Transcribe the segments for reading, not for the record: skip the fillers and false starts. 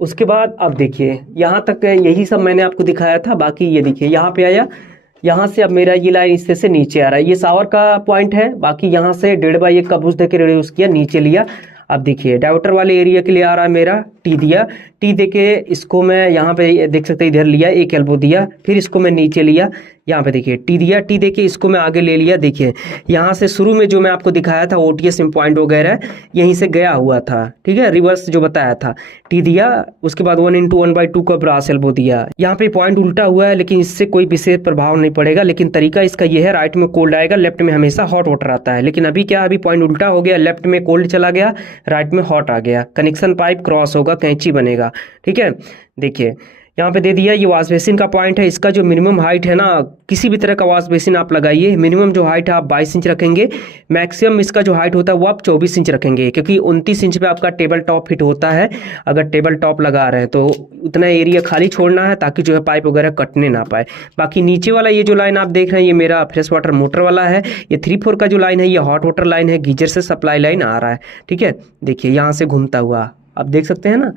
उसके बाद अब देखिए यहाँ तक यही सब मैंने आपको दिखाया था। बाकी ये देखिए यहाँ पे आया, यहाँ से अब मेरा ये लाइन इससे से नीचे आ रहा है, ये शावर का पॉइंट है। बाकी यहाँ से 1.5 का बुश देके रिड्यूस किया, नीचे लिया। अब देखिए डायोटर वाले एरिया के लिए आ रहा है मेरा टी दिया, टी देके इसको मैं यहाँ पे देख सकते हैं इधर लिया, एक एल्बो दिया, फिर इसको मैं नीचे लिया, यहाँ पे देखिए टी दिया, टी देके इसको मैं आगे ले लिया। देखिए यहाँ से शुरू में जो मैं आपको दिखाया था ओटीएस पॉइंट वगैरह यहीं से गया हुआ था, ठीक है, रिवर्स जो बताया था। टी दिया, उसके बाद 1x1/2 का ब्रास एल्बो दिया। यहाँ पे पॉइंट उल्टा हुआ है लेकिन इससे कोई विशेष प्रभाव नहीं पड़ेगा, लेकिन तरीका इसका ये है, राइट में कोल्ड आएगा, लेफ्ट में हमेशा हॉट वाटर आता है। लेकिन अभी क्या, अभी पॉइंट उल्टा हो गया, लेफ्ट में कोल्ड चला गया, राइट में हॉट आ गया, कनेक्शन पाइप क्रॉस होगा, कैंची बनेगा, ठीक है। देखिए यहाँ पे दे दिया, ये वॉश बेसिन का पॉइंट है। इसका जो मिनिमम हाइट है ना, किसी भी तरह का वॉश बेसिन आप लगाइए, मिनिमम जो हाइट है आप 22 इंच रखेंगे, मैक्सिमम इसका जो हाइट होता है वो आप 24 इंच रखेंगे, क्योंकि 29 इंच पे आपका टेबल टॉप फिट होता है। अगर टेबल टॉप लगा रहे हैं तो उतना एरिया खाली छोड़ना है ताकि जो है पाइप वगैरह कटने ना पाए। बाकी नीचे वाला ये जो लाइन आप देख रहे हैं ये मेरा फ्रेश वाटर मोटर वाला है। ये 3-4 का जो लाइन है ये हॉट वाटर लाइन है, गीजर से सप्लाई लाइन आ रहा है, ठीक है। देखिए यहाँ से घूमता हुआ आप देख सकते हैं ना,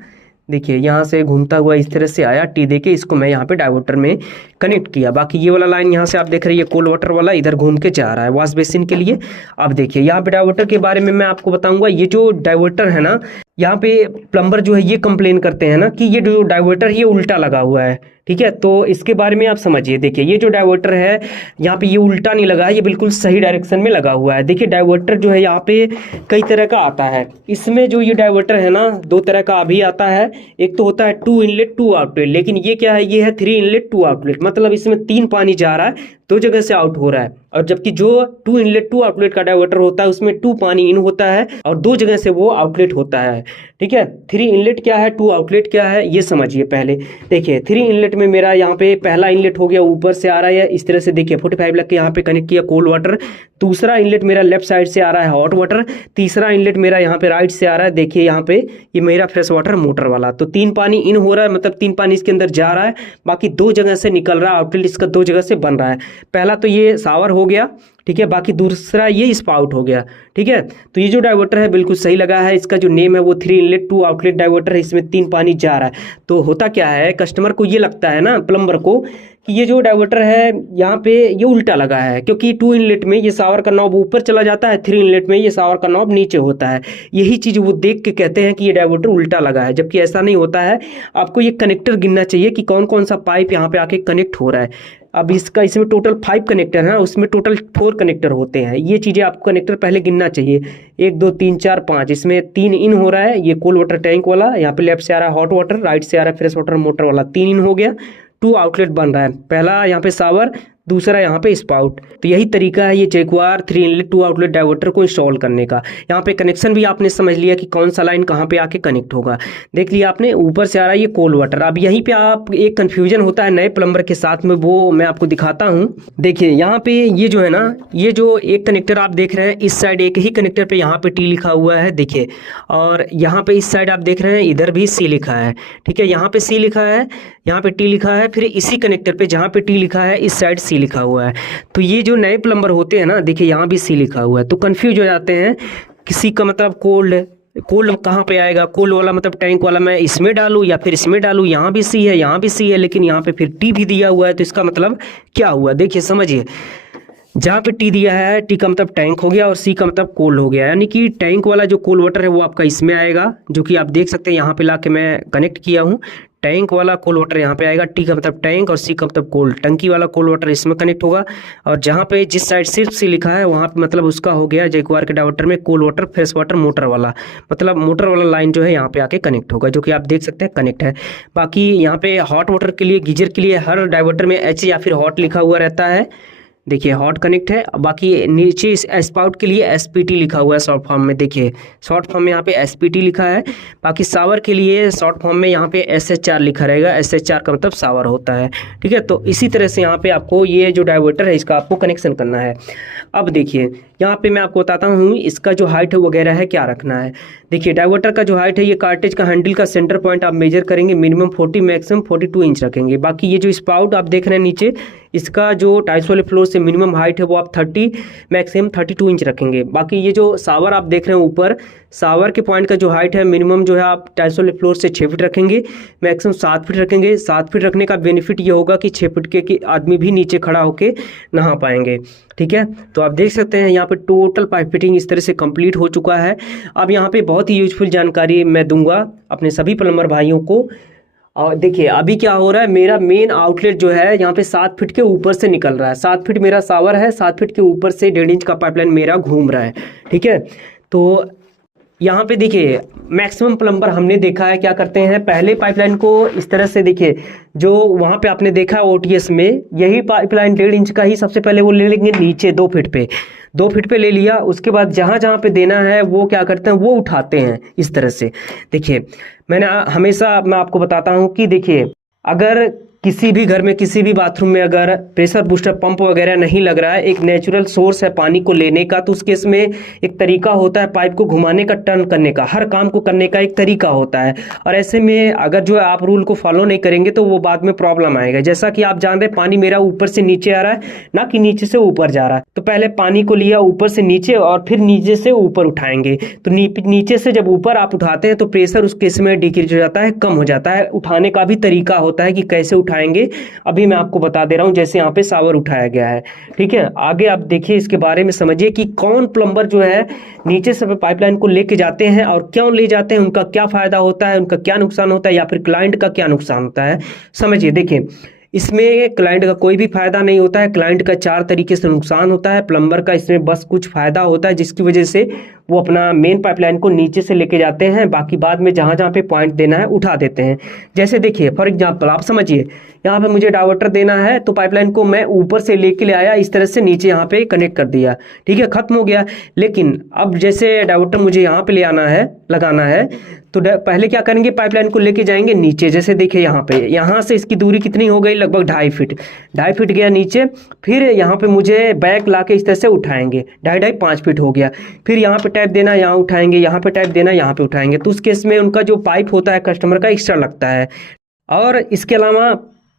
देखिए यहाँ से घूमता हुआ इस तरह से आया, टी देके इसको मैं यहाँ पे डाइवर्टर में कनेक्ट किया। बाकी ये वाला लाइन यहाँ से आप देख रहे हैं ये कोल्ड वाटर वाला इधर घूम के जा रहा है वॉश बेसिन के लिए। अब देखिए यहाँ पे डाइवर्टर के बारे में मैं आपको बताऊंगा। ये जो डाइवर्टर है ना, यहाँ पे प्लम्बर जो है ये कंप्लेन करते हैं ना कि ये जो डाइवर्टर ये उल्टा लगा हुआ है, ठीक है। तो इसके बारे में आप समझिए। देखिए ये जो डाइवर्टर है यहाँ पे ये उल्टा नहीं लगा है, ये बिल्कुल सही डायरेक्शन में लगा हुआ है। देखिए डाइवर्टर जो है यहाँ पे कई तरह का आता है। इसमें जो ये डाइवर्टर है ना 2 तरह का अभी आता है। एक तो होता है 2 इनलेट 2 आउटलेट, लेकिन ये क्या है, ये है 3 इनलेट 2 आउटलेट, मतलब इसमें 3 पानी जा रहा है, 2 जगह से आउट हो रहा है। और जबकि जो 2 इनलेट 2 आउटलेट का डाइवर्टर होता है उसमें 2 पानी इन होता है और 2 जगह से वो आउटलेट होता है, ठीक है। 3 इनलेट क्या है, 2 आउटलेट क्या है, ये समझिए पहले। देखिए 3 इनलेट में मेरा यहाँ पे पहला इनलेट हो गया ऊपर से आ रहा है इस तरह से, देखिए 45 लग के यहाँ पे कनेक्ट किया कोल्ड वाटर। दूसरा इनलेट मेरा लेफ्ट साइड से आ रहा है हॉट वाटर। तीसरा इनलेट मेरा यहाँ पे राइट से आ रहा है, देखिए यहाँ पे ये मेरा फ्रेश वाटर मोटर वाला। तो 3 पानी इन हो रहा है, मतलब 3 पानी इसके अंदर जा रहा है, बाकी 2 जगह से निकल रहा है, आउटलेट इसका 2 जगह से बन रहा है। पहला तो ये शावर हो गया, ठीक है, बाकी दूसरा ये स्पाउट हो गया, ठीक है। तो ये जो डाइवर्टर है बिल्कुल सही लगा है, इसका जो नेम है वो 3 इनलेट 2 आउटलेट डाइवर्टर है, इसमें 3 पानी जा रहा है। तो होता क्या है, कस्टमर को ये लगता है ना, प्लम्बर को, कि ये जो डाइवर्टर है यहाँ पे ये उल्टा लगा है, क्योंकि 2 इनलेट में ये शावर का नॉब ऊपर चला जाता है, 3 इनलेट में ये शावर का नॉब नीचे होता है। यही चीज़ वो देख के कहते हैं कि ये डाइवर्टर उल्टा लगा है, जबकि ऐसा नहीं होता है। आपको ये कनेक्टर गिनना चाहिए कि कौन कौन सा पाइप यहाँ पे आके कनेक्ट हो रहा है। अब इसमें टोटल 5 कनेक्टर है, उसमें टोटल 4 कनेक्टर होते हैं। ये चीज़ें आपको कनेक्टर पहले गिनना चाहिए, 1 2 3 4 5। इसमें 3 इन हो रहा है, ये कोल्ड वाटर टैंक वाला, यहाँ पे लेफ्ट से आ रहा है हॉट वाटर, राइट से आ रहा है फ्रेश वाटर मोटर वाला, 3 इन हो गया, 2 आउटलेट बन रहा है। पहला यहाँ पे शावर, दूसरा यहाँ पे स्पाउट। तो यही तरीका है ये जैगुआर 3 इनलेट 2 आउटलेट डाइवर्टर को इंस्टॉल करने का। यहाँ पे कनेक्शन भी आपने समझ लिया कि कौन सा लाइन कहाँ पे आके कनेक्ट होगा। देख लिया आपने, ऊपर से आ रहा है ये कोल्ड वाटर। अब यहीं पे आप एक कंफ्यूजन होता है नए प्लम्बर के साथ में, वो मैं आपको दिखाता हूँ। देखिए यहाँ पे ये जो है ना, ये जो एक कनेक्टर आप देख रहे हैं इस साइड, एक ही कनेक्टर पे यहाँ पे टी लिखा हुआ है, देखिए। और यहाँ पे इस साइड आप देख रहे हैं इधर भी सी लिखा है, ठीक है। यहाँ पे सी लिखा है, यहाँ पे टी लिखा है, फिर इसी कनेक्टर पे जहाँ पे टी लिखा है इस साइड सी लिखा हुआ है। तो ये जो नए प्लम्बर होते हैं ना, देखिए यहाँ भी सी लिखा हुआ है, तो कंफ्यूज हो जाते हैं, किसी का मतलब कोल्ड, कोल्ड कहाँ पे आएगा, कोल्ड वाला मतलब टैंक वाला मैं इसमें डालूँ या फिर इसमें डालूँ, यहाँ भी सी है यहाँ भी सी है, लेकिन यहाँ पे फिर टी भी दिया हुआ है, तो इसका मतलब क्या हुआ, देखिए समझिए। जहाँ पे टी दिया है, टी का मतलब टैंक हो गया और सी का मतलब कोल्ड हो गया, यानी कि टैंक वाला जो कोल्ड वाटर है वो आपका इसमें आएगा, जो कि आप देख सकते हैं यहाँ पे ला के मैं कनेक्ट किया हूँ। टैंक वाला कोल्ड वाटर यहाँ पे आएगा, टी का मतलब टैंक और सी का मतलब कोल्ड, टंकी वाला कोल्ड वाटर इसमें कनेक्ट होगा। और जहाँ पे जिस साइड सिर्फ सी लिखा है वहाँ पे मतलब उसका हो गया जैगुआर के डाइवर्टर में cold water fresh water motor वाला, मतलब मोटर वाला लाइन जो है यहाँ पे आके कनेक्ट होगा, जो कि आप देख सकते हैं कनेक्ट है। बाकी यहाँ पे हॉट वाटर के लिए, गीजर के लिए हर डाइवर्टर में एच या फिर हॉट लिखा हुआ रहता है, देखिए हॉट कनेक्ट है। बाकी नीचे स्पाउट के लिए एसपीटी लिखा हुआ है शॉर्ट फॉर्म में, देखिए शॉर्ट फॉर्म में यहाँ पे एसपीटी लिखा है। बाकी शावर के लिए शॉर्ट फॉर्म में यहाँ पे एसएचआर लिखा रहेगा, एसएचआर का मतलब शावर होता है, ठीक है। तो इसी तरह से यहाँ पे आपको ये जो डाइवर्टर है इसका आपको कनेक्शन करना है। अब देखिए यहाँ पे मैं आपको बताता हूँ इसका जो हाइट है वगैरह है क्या रखना है। देखिए डाइवर्टर का जो हाइट है, ये कार्टेज का हैंडल का सेंटर पॉइंट आप मेजर करेंगे, मिनिमम 40 मैक्सिमम 42 इंच रखेंगे। बाकी ये जो स्पाउट आप देख रहे हैं नीचे, इसका जो टाइल्स वाले फ्लोर से मिनिमम हाइट है वो आप 30 मैक्सिमम 32 इंच रखेंगे। बाकी ये जो शावर आप देख रहे हैं ऊपर, शावर के पॉइंट का जो हाइट है मिनिमम जो है आप टाइल्स वाले फ्लोर से 6 फीट रखेंगे, मैक्सिमम 7 फीट रखेंगे। 7 फीट रखने का बेनिफिट ये होगा कि 6 फीट के आदमी भी नीचे खड़ा होकर नहा पाएंगे। ठीक है, तो आप देख सकते हैं यहाँ पे टोटल पाइप फिटिंग इस तरह से कंप्लीट हो चुका है। अब यहाँ पे बहुत ही यूजफुल जानकारी मैं दूंगा अपने सभी प्लम्बर भाइयों को। और देखिए अभी क्या हो रहा है, मेरा मेन आउटलेट जो है यहाँ पे 7 फीट के ऊपर से निकल रहा है। 7 फीट मेरा शावर है, 7 फीट के ऊपर से 1.5 इंच का पाइपलाइन मेरा घूम रहा है। ठीक है, तो यहाँ पे देखिए मैक्सिमम प्लम्बर हमने देखा है क्या करते हैं, पहले पाइपलाइन को इस तरह से देखिए, जो वहाँ पे आपने देखा है ओटीएस में, यही पाइपलाइन 1.5 इंच का ही सबसे पहले वो ले लेंगे नीचे 2 फीट पे, 2 फीट पे ले लिया। उसके बाद जहाँ जहाँ पे देना है वो क्या करते हैं, वो उठाते हैं इस तरह से। देखिए मैंने हमेशा मैं आपको बताता हूँ कि देखिए अगर किसी भी घर में किसी भी बाथरूम में अगर प्रेशर बूस्टर पंप वगैरह नहीं लग रहा है, एक नेचुरल सोर्स है पानी को लेने का, तो उस केस में एक तरीका होता है पाइप को घुमाने का, टर्न करने का, हर काम को करने का एक तरीका होता है। और ऐसे में अगर जो है आप रूल को फॉलो नहीं करेंगे तो वो बाद में प्रॉब्लम आएगा। जैसा कि आप जान रहे हैं पानी मेरा ऊपर से नीचे आ रहा है, ना कि नीचे से ऊपर जा रहा है। तो पहले पानी को लिया ऊपर से नीचे और फिर नीचे से ऊपर उठाएंगे। तो नीचे से जब ऊपर आप उठाते हैं तो प्रेशर उस केस में डिक्रीज हो जाता है, कम हो जाता है। उठाने का भी तरीका होता है कि कैसे उठाएंगे, अभी मैं आपको बता दे रहा हूं, जैसे यहाँ पे शावर उठाया गया है। ठीक है, आगे आप देखिए इसके बारे में समझिए कि कौन प्लम्बर जो है नीचे से पाइपलाइन को लेके जाते हैं और क्यों ले जाते हैं, उनका क्या फायदा होता है, उनका क्या नुकसान होता है, या फिर क्लाइंट का क्या नुकसान होता है, समझिए। देखिए इसमें क्लाइंट का कोई भी फायदा नहीं होता है, क्लाइंट का 4 तरीके से नुकसान होता है, प्लम्बर का इसमें बस कुछ फायदा होता है जिसकी वजह से वो अपना मेन पाइपलाइन को नीचे से लेके जाते हैं, बाकी बाद में जहाँ जहाँ पे पॉइंट देना है उठा देते हैं। जैसे देखिए फॉर एग्जांपल आप समझिए, यहाँ पे मुझे डाइवर्टर देना है तो पाइपलाइन को मैं ऊपर से लेके ले आया, इस तरह से नीचे यहाँ पे कनेक्ट कर दिया। ठीक है, खत्म हो गया। लेकिन अब जैसे डाइवर्टर मुझे यहाँ पे ले आना है, लगाना है, तो पहले क्या करेंगे, पाइपलाइन को लेके जाएंगे नीचे। जैसे देखिए यहाँ पे, यहाँ से इसकी दूरी कितनी हो गई, लगभग 2.5 फीट, 2.5 फीट गया नीचे। फिर यहाँ पे मुझे बैक लाके इस तरह से उठाएंगे, 2.5 5 फीट हो गया। फिर यहाँ पे टैप देना, यहाँ उठाएंगे, यहाँ पे टैप देना, यहाँ पे उठाएंगे। तो उस केस में उनका जो पाइप होता है कस्टमर का एक्स्ट्रा लगता है। और इसके अलावा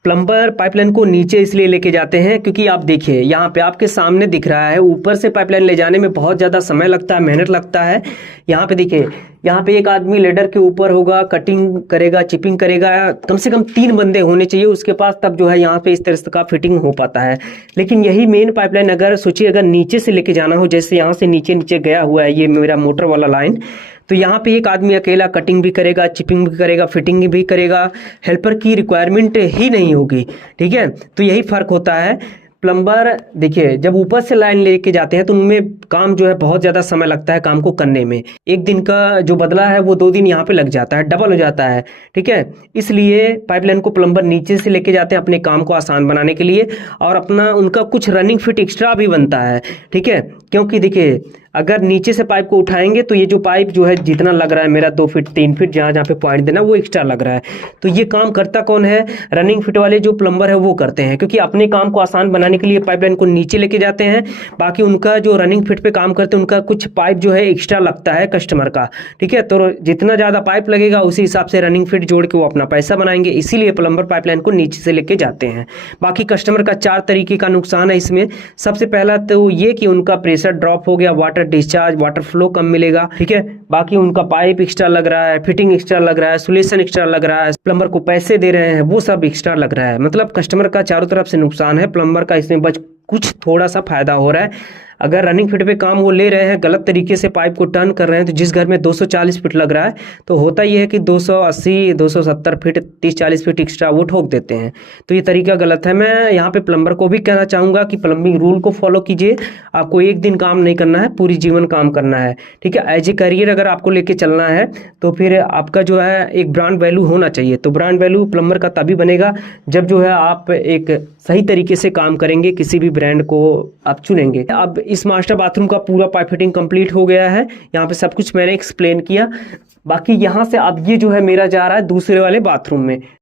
प्लम्बर पाइपलाइन को नीचे इसलिए लेके जाते हैं क्योंकि आप देखिए यहाँ पे आपके सामने दिख रहा है, ऊपर से पाइपलाइन ले जाने में बहुत ज़्यादा समय लगता है, मेहनत लगता है। यहाँ पे देखिए, यहाँ पे एक आदमी लेडर के ऊपर होगा, कटिंग करेगा, चिपिंग करेगा, कम से कम 3 बंदे होने चाहिए उसके पास, तब जो है यहाँ पे इस तरह का फिटिंग हो पाता है। लेकिन यही मेन पाइपलाइन अगर सोचिए अगर नीचे से लेके जाना हो, जैसे यहाँ से नीचे नीचे गया हुआ है ये मेरा मोटर वाला लाइन, तो यहाँ पे एक आदमी अकेला कटिंग भी करेगा, चिपिंग भी करेगा, फिटिंग भी करेगा, हेल्पर की रिक्वायरमेंट ही नहीं होगी। ठीक है, तो यही फर्क होता है। प्लम्बर देखिए जब ऊपर से लाइन लेके जाते हैं तो उनमें काम जो है बहुत ज़्यादा समय लगता है काम को करने में, एक दिन का जो बदला है वो 2 दिन यहाँ पे लग जाता है, डबल हो जाता है। ठीक है, इसलिए पाइपलाइन को प्लम्बर नीचे से लेके जाते हैं अपने काम को आसान बनाने के लिए, और अपना उनका कुछ रनिंग फिट एक्स्ट्रा भी बनता है। ठीक है, क्योंकि देखिए अगर नीचे से पाइप को उठाएंगे तो ये जो पाइप जो है जितना लग रहा है मेरा 2 फीट 3 फीट जहाँ जहाँ पे पॉइंट देना वो एक्स्ट्रा लग रहा है। तो ये काम करता कौन है, रनिंग फिट वाले जो प्लम्बर है वो करते हैं, क्योंकि अपने काम को आसान बनाने के लिए पाइपलाइन को नीचे लेके जाते हैं। बाकी उनका जो रनिंग फिट पे काम करते हैं उनका कुछ पाइप जो है एक्स्ट्रा लगता है कस्टमर का। ठीक है, तो जितना ज़्यादा पाइप लगेगा उसी हिसाब से रनिंग फिट जोड़ के वो अपना पैसा बनाएंगे, इसीलिए प्लम्बर पाइपलाइन को नीचे से लेके जाते हैं। बाकी कस्टमर का 4 तरीके का नुकसान है इसमें। सबसे पहला तो ये कि उनका प्रेशर ड्रॉप हो गया, वाटर डिस्चार्ज, वाटर फ्लो कम मिलेगा। ठीक है, बाकी उनका पाइप एक्स्ट्रा लग रहा है, फिटिंग एक्स्ट्रा लग रहा है, सोल्यूशन एक्स्ट्रा लग रहा है, प्लम्बर को पैसे दे रहे हैं वो सब एक्स्ट्रा लग रहा है। मतलब कस्टमर का चारों तरफ से नुकसान है, प्लम्बर का इसमें बस कुछ थोड़ा सा फायदा हो रहा है। अगर रनिंग फिट पे काम वो ले रहे हैं, गलत तरीके से पाइप को टर्न कर रहे हैं, तो जिस घर में 240 फीट लग रहा है तो होता ही है कि 280 270 फीट 30-40 फीट एक्स्ट्रा वो ठोक देते हैं। तो ये तरीका गलत है। मैं यहाँ पे प्लम्बर को भी कहना चाहूँगा कि प्लम्बिंग रूल को फॉलो कीजिए। आपको एक दिन काम नहीं करना है, पूरी जीवन काम करना है। ठीक है, एज ए करियर अगर आपको लेके चलना है तो फिर आपका जो है एक ब्रांड वैल्यू होना चाहिए। तो ब्रांड वैल्यू प्लम्बर का तभी बनेगा जब जो है आप एक सही तरीके से काम करेंगे, किसी भी ब्रांड को आप चुनेंगे। अब इस मास्टर बाथरूम का पूरा पाइप फिटिंग कंप्लीट हो गया है, यहाँ पे सब कुछ मैंने एक्सप्लेन किया। बाकी यहाँ से अब ये जो है मेरा जा रहा है दूसरे वाले बाथरूम में।